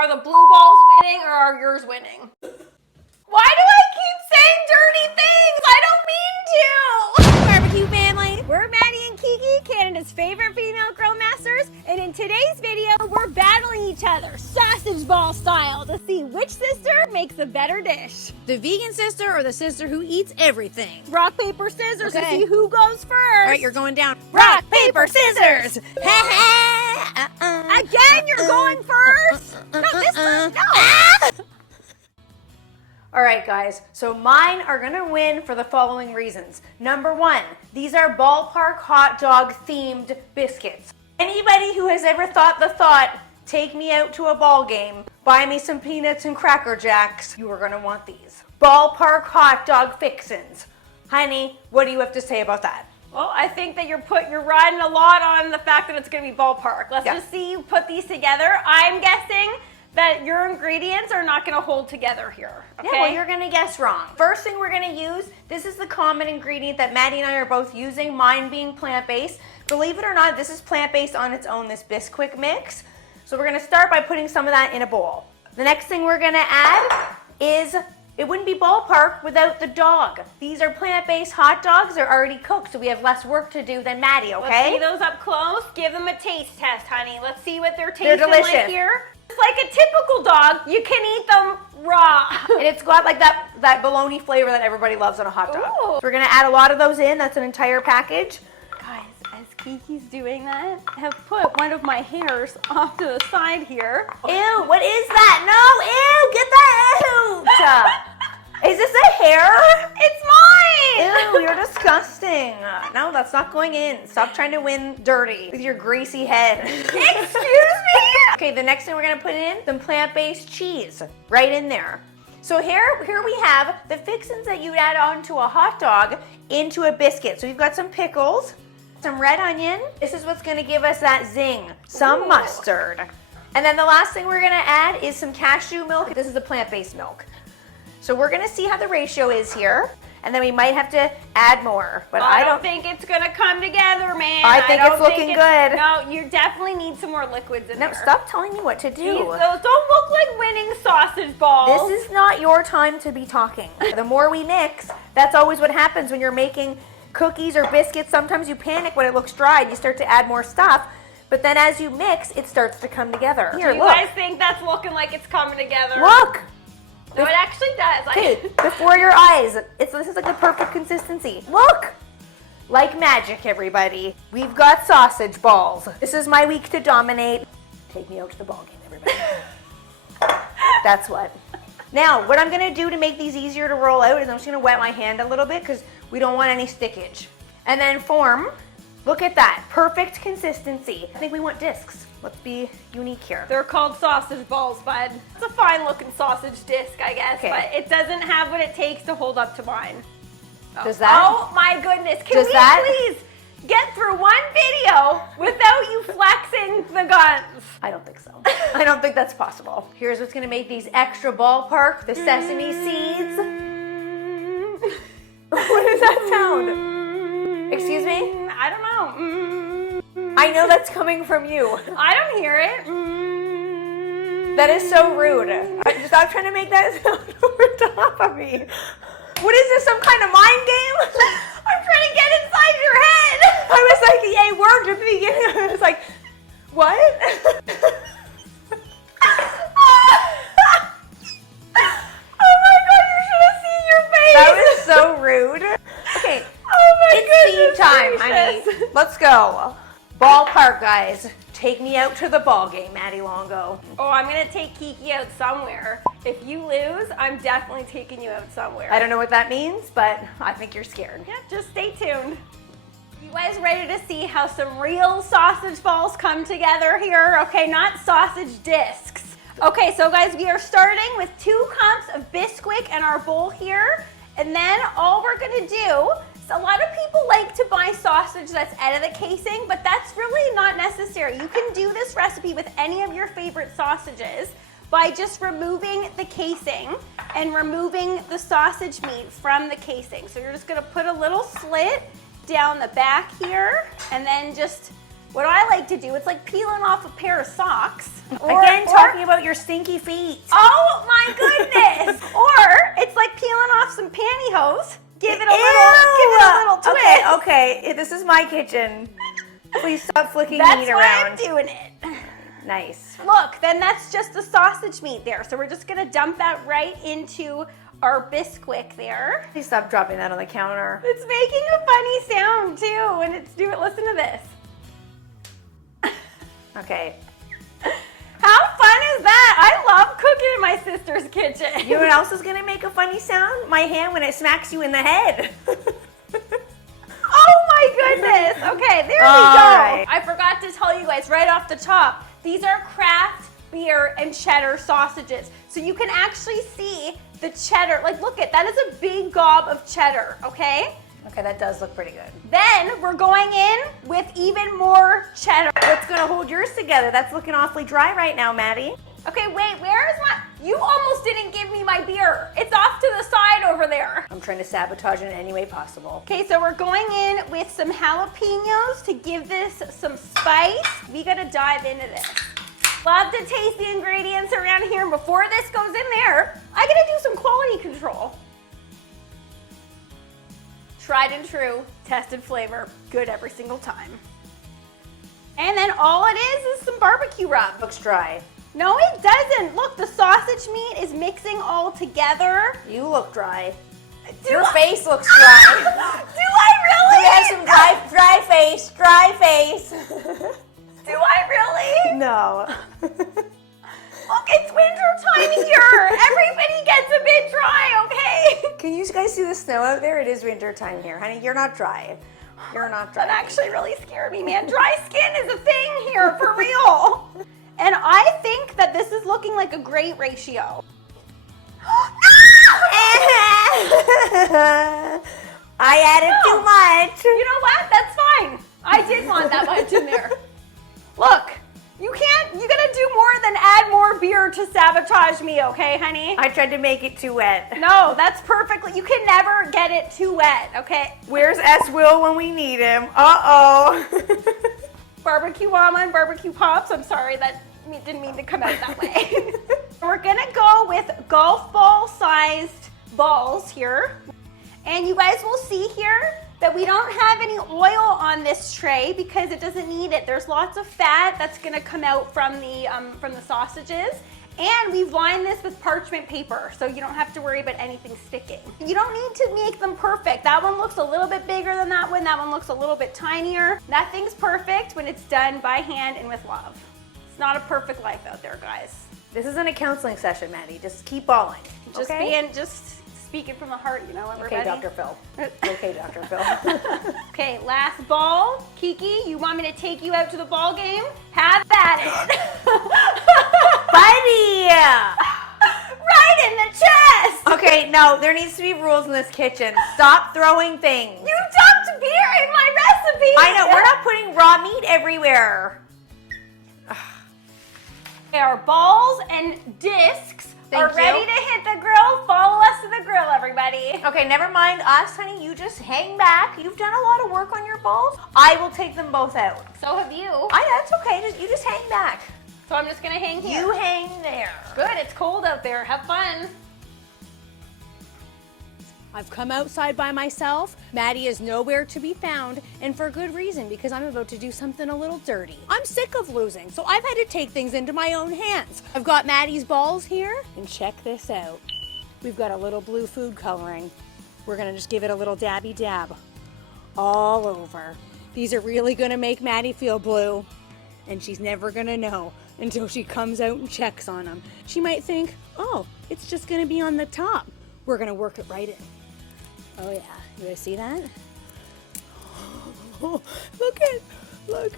Are the blue balls winning or are yours winning? Why do I keep saying dirty things? I don't mean to! Barbecue family, we're Maddie and Kiki, Canada's favorite female grill masters, and in today's video, we're battling each other, sausage ball style, to see which sister makes a better dish. The vegan sister or the sister who eats everything? Rock, paper, scissors to see who goes first. All right, you're going down. Rock, paper, scissors! Again, you're going first! Not this time, no! All right, guys, so mine are gonna win for the following reasons. Number one, these are ballpark hot dog themed biscuits. Anybody who has ever thought the thought, take me out to a ball game, buy me some peanuts and Cracker Jacks, you are gonna want these. Ballpark hot dog fixins. Honey, what do you have to say about that? Well, I think that you're riding a lot on the fact that it's gonna be ballpark. Let's just see you put these together. I'm guessing that your ingredients are not gonna hold together here, okay? Yeah, well, you're gonna guess wrong. First thing we're gonna use, this is the common ingredient that Maddie and I are both using, mine being plant-based. Believe it or not, this is plant-based on its own, this Bisquick mix. So we're gonna start by putting some of that in a bowl. The next thing we're gonna add is, it wouldn't be ballpark without the dog. These are plant-based hot dogs, they're already cooked, so we have less work to do than Maddie, okay? Let's see those up close, give them a taste test, honey. Let's see what they're tasting like here. It's like a typical dog, you can eat them raw. And it's got like that bologna flavor that everybody loves on a hot dog. Ooh. So we're gonna add a lot of those in, that's an entire package. Guys, as Kiki's doing that, I have put one of my hairs off to the side here. Ew, what is that? No, ew, get that out. Is this a hair? It's mine! Ew, you're disgusting. No, that's not going in. Stop trying to win dirty with your greasy head. Excuse me? Okay, the next thing we're gonna put in, some plant-based cheese. Right in there. So here we have the fixins that you'd add onto a hot dog into a biscuit. So we've got some pickles, some red onion. This is what's gonna give us that zing. Some mustard. And then the last thing we're gonna add is some cashew milk. This is a plant-based milk. So we're gonna see how the ratio is here, and then we might have to add more. But I don't think it's gonna come together, man. I think it's looking good. No, you definitely need some more liquids in there. No, stop telling me what to do. Jeez, those don't look like winning sausage balls. This is not your time to be talking. The more we mix, that's always what happens when you're making cookies or biscuits. Sometimes you panic when it looks dry and you start to add more stuff. But then as you mix, it starts to come together. Here, look. Do you guys think that's looking like it's coming together? Look. No, it actually does. Okay, before your eyes. This is like the perfect consistency. Look! Like magic, everybody. We've got sausage balls. This is my week to dominate. Take me out to the ball game, everybody. That's what. Now, what I'm gonna do to make these easier to roll out is I'm just gonna wet my hand a little bit because we don't want any stickage. And then form, look at that, perfect consistency. I think we want discs. Let's be unique here. They're called sausage balls, bud. It's a fine looking sausage disc, I guess, but it doesn't have what it takes to hold up to mine. Oh. Does that? Oh my goodness, can we please get through one video without you flexing the guns? I don't think so. I don't think that's possible. Here's what's gonna make these extra ballpark, the sesame seeds. What does that sound? Excuse me? I don't know. I know that's coming from you. I don't hear it. That is so rude. Stop trying to make that sound over top of me. What is this, some kind of mind game? I'm trying to get inside your head. I was like, yeah, it worked at the beginning. I was like, what? Oh my God, you should have seen your face. That was so rude. Okay, it's feed time, honey. Let's go. Ballpark, guys. Take me out to the ball game, Maddie Longo. Oh, I'm gonna take Kiki out somewhere. If you lose, I'm definitely taking you out somewhere. I don't know what that means, but I think you're scared. Yeah, just stay tuned. You guys ready to see how some real sausage balls come together here? Okay, not sausage discs. Okay, so guys, we are starting with 2 cups of Bisquick in our bowl here. And then all we're gonna do, a lot of people like to buy sausage that's out of the casing, but that's really not necessary. You can do this recipe with any of your favorite sausages by just removing the casing and removing the sausage meat from the casing. So you're just gonna put a little slit down the back here and then just What I like to do, it's like peeling off a pair of socks. Again, talking about your stinky feet. Oh my goodness! Or it's like peeling off some pantyhose. Give it a little twist. Okay. This is my kitchen. Please stop flicking meat around. That's why I'm doing it. Nice. Look, then that's just the sausage meat there. So we're just gonna dump that right into our Bisquick there. Please stop dropping that on the counter. It's making a funny sound too when it's doing. Listen to this. Okay. How fun is that? I love cooking in my sister's kitchen. You know what else is gonna make a funny sound? My hand when it smacks you in the head. Oh my goodness. Okay, there we go. Right. I forgot to tell you guys right off the top, these are Kraft beer and cheddar sausages. So you can actually see the cheddar. Like, look at that is a big gob of cheddar, okay? Okay, that does look pretty good. Then we're going in with even more cheddar. What's gonna hold yours together? That's looking awfully dry right now, Maddie. Okay, wait, where is my, you almost didn't give me my beer. It's off to the side over there. I'm trying to sabotage it in any way possible. Okay, so we're going in with some jalapenos to give this some spice. We gotta dive into this. Love to taste the ingredients around here. And before this goes in there, I gotta do some quality control. Tried and true, tested flavor, good every single time. And then all it is some barbecue rub. Looks dry. No, it doesn't. Look, the sausage meat is mixing all together. You look dry. Your face looks dry. Do I really? You have some dry face. Do I really? No. Look, it's winter time here. Everybody gets a bit dry, okay? Can you guys see the snow out there? It is winter time here, honey. You're not dry. You're not dry. That actually really scared me, man. Dry skin is a thing here, for real. And I think that this is looking like a great ratio. I added too much. You know what? That's fine. I did want that much in there. Look, you gotta do more than add more beer to sabotage me, okay, honey? I tried to make it too wet. No, that's perfectly, you can never get it too wet, okay? Where's S. Will when we need him? Uh-oh. Barbecue mama and barbecue pops, I'm sorry, that didn't mean to come out that way. We're gonna go with golf ball sized balls here. And you guys will see here that we don't have any oil on this tray because it doesn't need it. There's lots of fat that's gonna come out from the sausages. And we've lined this with parchment paper, so you don't have to worry about anything sticking. You don't need to make them perfect. That one looks a little bit bigger than that one looks a little bit tinier. Nothing's perfect when it's done by hand and with love. It's not a perfect life out there, guys. This isn't a counseling session, Maddie. Just keep balling. Just speaking from the heart, you know, everybody. Okay, Dr. Phil. Okay, Dr. Phil. Okay, last ball. Kiki, you want me to take you out to the ball game? Have at it. Buddy! Right in the chest! Okay, no, there needs to be rules in this kitchen. Stop throwing things. You dumped beer in my recipe! I know, we're not putting raw meat everywhere. Our balls and discs are ready to hit the grill. Follow us to the grill, everybody. Okay, never mind us, honey. You just hang back. You've done a lot of work on your balls. I will take them both out. So have you. That's okay. You just hang back. So I'm just gonna hang here. You hang there. Good, it's cold out there. Have fun. I've come outside by myself. Maddie is nowhere to be found, and for good reason, because I'm about to do something a little dirty. I'm sick of losing, so I've had to take things into my own hands. I've got Maddie's balls here, and check this out. We've got a little blue food coloring. We're gonna just give it a little dabby dab all over. These are really gonna make Maddie feel blue, and she's never gonna know until she comes out and checks on them. She might think, oh, it's just gonna be on the top. We're gonna work it right in. Oh yeah, you guys see that? Oh, look.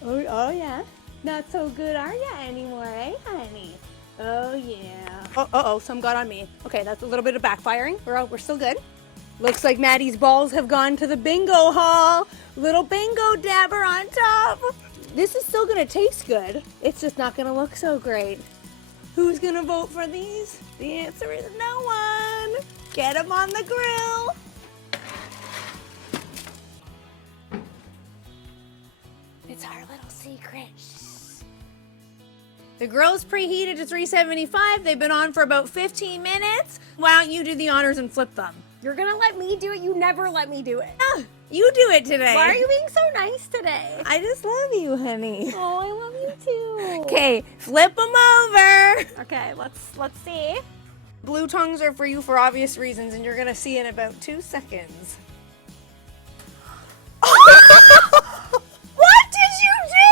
Oh yeah. Not so good, are ya anymore, eh, honey? Oh yeah. Oh, some got on me. Okay, that's a little bit of backfiring. We're still good. Looks like Maddie's balls have gone to the bingo hall. Little bingo dabber on top. This is still gonna taste good. It's just not gonna look so great. Who's gonna vote for these? The answer is no one. Get them on the grill. It's our secret. The grill's preheated to 375. They've been on for about 15 minutes. Why don't you do the honors and flip them? You're gonna let me do it? You never let me do it. Ah, you do it today. Why are you being so nice today? I just love you, honey. Oh, I love you too. Okay, flip them over. Okay, let's see. Blue tongues are for you for obvious reasons, and you're gonna see in about 2 seconds. What did you do?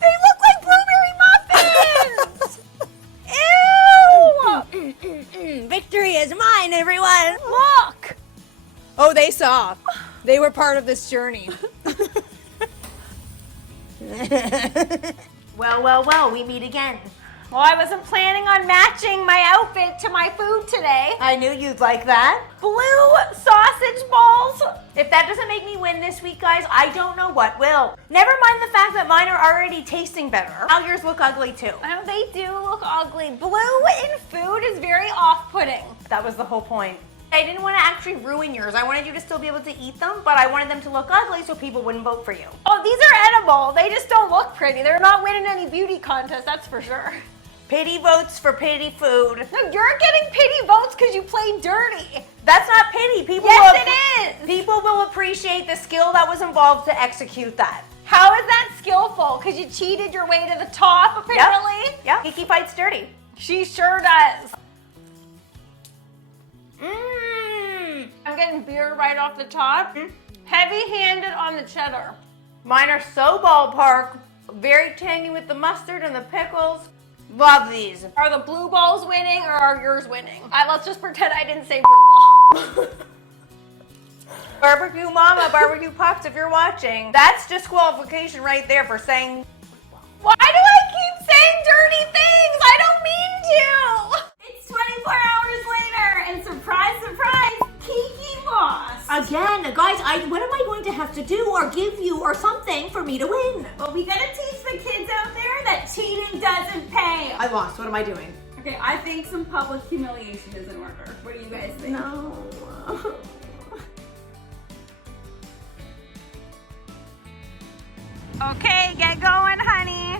They look like blueberry muffins. Ew! Victory is mine, everyone. Look. Oh, they saw. They were part of this journey. Well, we meet again. Well, I wasn't planning on matching my outfit to my food today. I knew you'd like that. Blue sausage balls. If that doesn't make me win this week, guys, I don't know what will. Never mind the fact that mine are already tasting better. Now yours look ugly too. Oh, they do look ugly. Blue in food is very off-putting. That was the whole point. I didn't want to actually ruin yours. I wanted you to still be able to eat them, but I wanted them to look ugly so people wouldn't vote for you. Oh, these are edible. They just don't look pretty. They're not winning any beauty contest, that's for sure. Pity votes for pity food. No, you're getting pity votes because you played dirty. That's not pity. People Yes, it is. People will appreciate the skill that was involved to execute that. How is that skillful? Because you cheated your way to the top, apparently? Yep. Kiki fights dirty. She sure does. Mmm. I'm getting beer right off the top. Heavy-handed on the cheddar. Mine are so ballpark. Very tangy with the mustard and the pickles. Love these. Are the blue balls winning or are yours winning? Let's just pretend I didn't say blue ball. Barbecue Mama, Barbecue Pops, if you're watching, that's disqualification right there for saying. Why do I keep saying dirty things? I don't mean to. It's 24 hours later and surprise, surprise, Kiki lost. Again, guys, what am I going to have to do or give you or something for me to win? Well, we gotta teach the kids out there that cheating doesn't pay. I lost. What am I doing? Okay, I think some public humiliation is in order. What do you guys think? No. Okay, get going, honey.